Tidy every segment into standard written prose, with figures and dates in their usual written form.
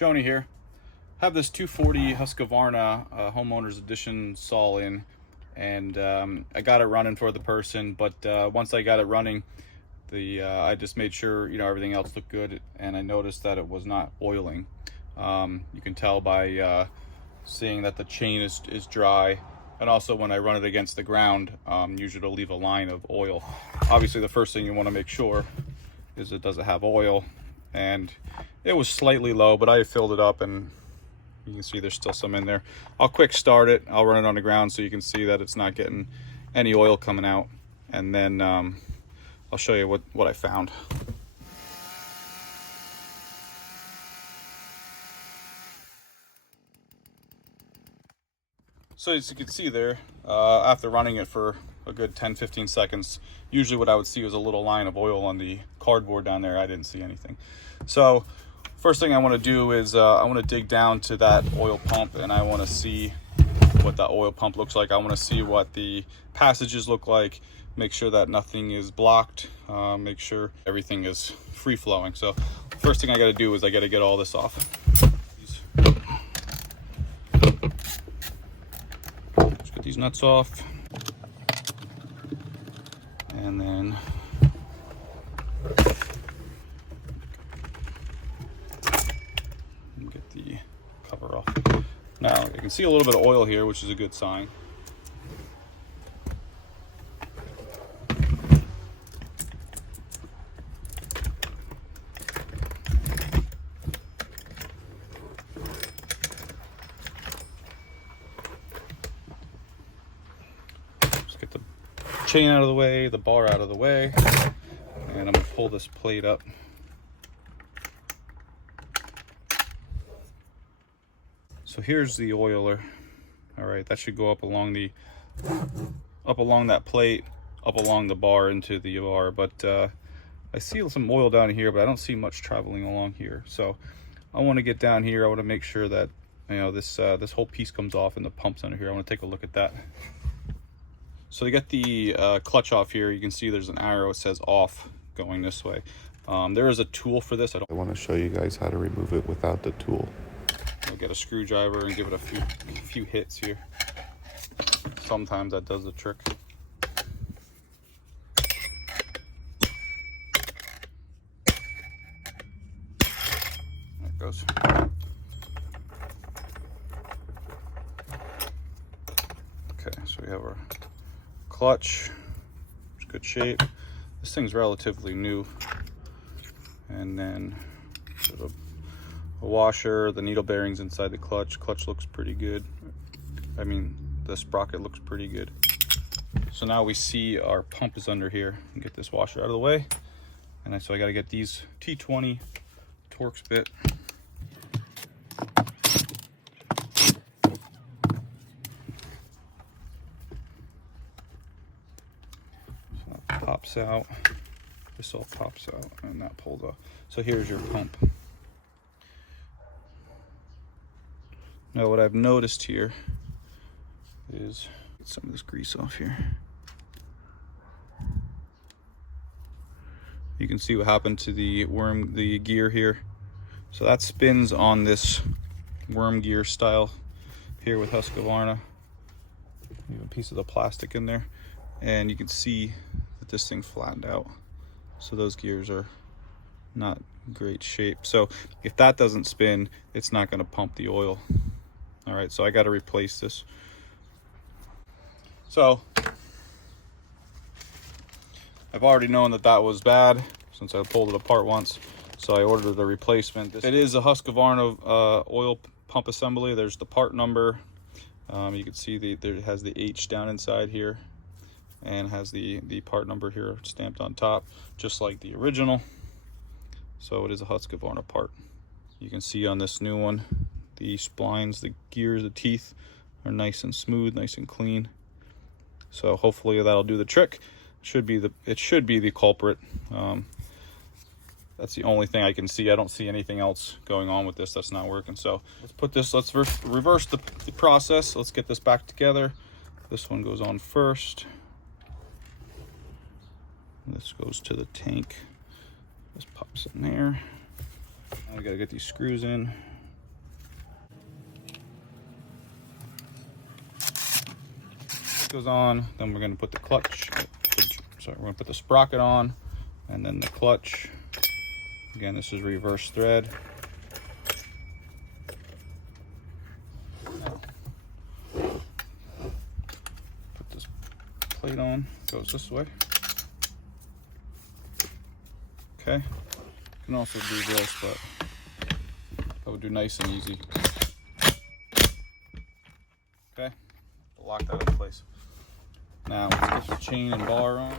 Shoney here. Have this 240 Husqvarna homeowners edition saw in, and I got it running for the person, but once I got it running, I just made sure everything else looked good, and I noticed that it was not oiling. You can tell by seeing that the chain is dry, and also when I run it against the ground, usually it'll leave a line of oil. Obviously the first thing you want to make sure is it doesn't have oil, and it was slightly low, but I filled it up and you can see there's still some in there. I'll quick start it. I'll run it on the ground so you can see that it's not getting any oil coming out, and then I'll show you what I found. So as you can see there, after running it for a good 10-15 seconds, usually what I would see was a little line of oil on the cardboard down there. I didn't see anything. So first thing I want to do is I want to dig down to that oil pump, and I want to see what that oil pump looks like. I want to see what the passages look like, make sure that nothing is blocked, make sure everything is free flowing. So first thing I got to do is I got to get all this off. Let's get these nuts off, and then get the cover off. Now you can see a little bit of oil here, which is a good sign. Just get the chain out of the way, the bar out of the way, and I'm gonna pull this plate up. So here's the oiler. All right, that should go up along that plate, up along the bar into the bar. But I see some oil down here, but I don't see much traveling along here. So I want to get down here. I want to make sure that this whole piece comes off and the pump's under here. I want to take a look at that. So to get the clutch off here, you can see there's an arrow. It says off, going this way. There is a tool for this. I want to show you guys how to remove it without the tool. I'll get a screwdriver and give it a few hits here. Sometimes that does the trick. There it goes. Okay, so we have our clutch. It's good shape. This thing's relatively new. And then a washer, the needle bearings inside the clutch. Clutch looks pretty good. I mean, the sprocket looks pretty good. So now we see our pump is under here. And get this washer out of the way. And so I got to get these T20 Torx bit. So that pops out. This all pops out, and that pulls off. So here's your pump. Now what I've noticed here is, get some of this grease off here. You can see what happened to the gear here. So that spins on this worm gear style here with Husqvarna. You have a piece of the plastic in there, and you can see that this thing flattened out. So those gears are not in great shape. So if that doesn't spin, it's not going to pump the oil. All right, so I got to replace this. So I've already known that was bad since I pulled it apart once. So I ordered the replacement. It is a Husqvarna oil pump assembly. There's the part number. You can see it has the H down inside here, and has the part number here stamped on top, just like the original. So it is a Husqvarna part. You can see on this new one, the splines, the gears, the teeth are nice and smooth, nice and clean. So hopefully that'll do the trick. It should be the culprit. That's the only thing I can see. I don't see anything else going on with this that's not working. So let's reverse the process. Let's get this back together. This one goes on first. This goes to the tank. This pops in there. Now we gotta get these screws in. goes on, then we're going to put the clutch, sorry, we're going to put the sprocket on, and then the clutch. Again, this is reverse thread. Put this plate on, goes this way. Okay, you can also do this, but I would do nice and easy. Okay, lock that in place. Now let's get your chain and bar on.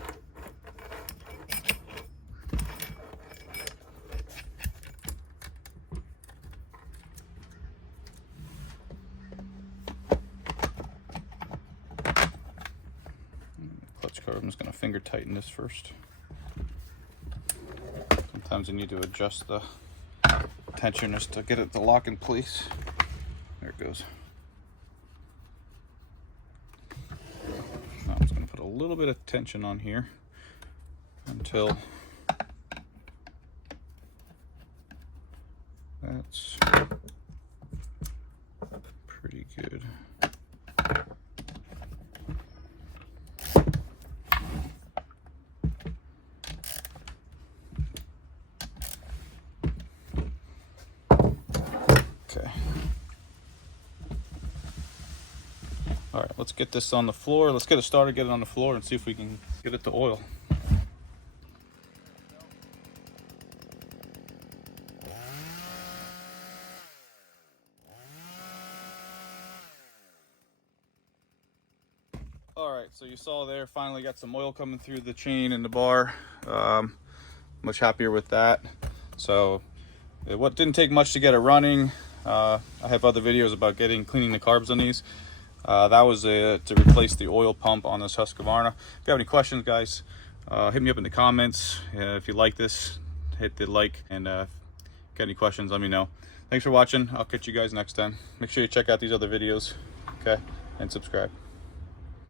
Clutch cover, I'm just going to finger tighten this first. Sometimes you need to adjust the tension just to get it to lock in place. There it goes. Now I'm just going to put a little bit of tension on here until that's pretty good. Okay. All right, let's get this on the floor. Let's get it started, get it on the floor, and see if we can get it to oil. All right, so you saw there, finally got some oil coming through the chain and the bar. Much happier with that. So it didn't take much to get it running. I have other videos about cleaning the carbs on these. That was to replace the oil pump on this Husqvarna. If you have any questions, guys, hit me up in the comments. If you like this, hit the like, and if you got any questions, let me know. Thanks for watching. I'll catch you guys next time. Make sure you check out these other videos, okay, and subscribe.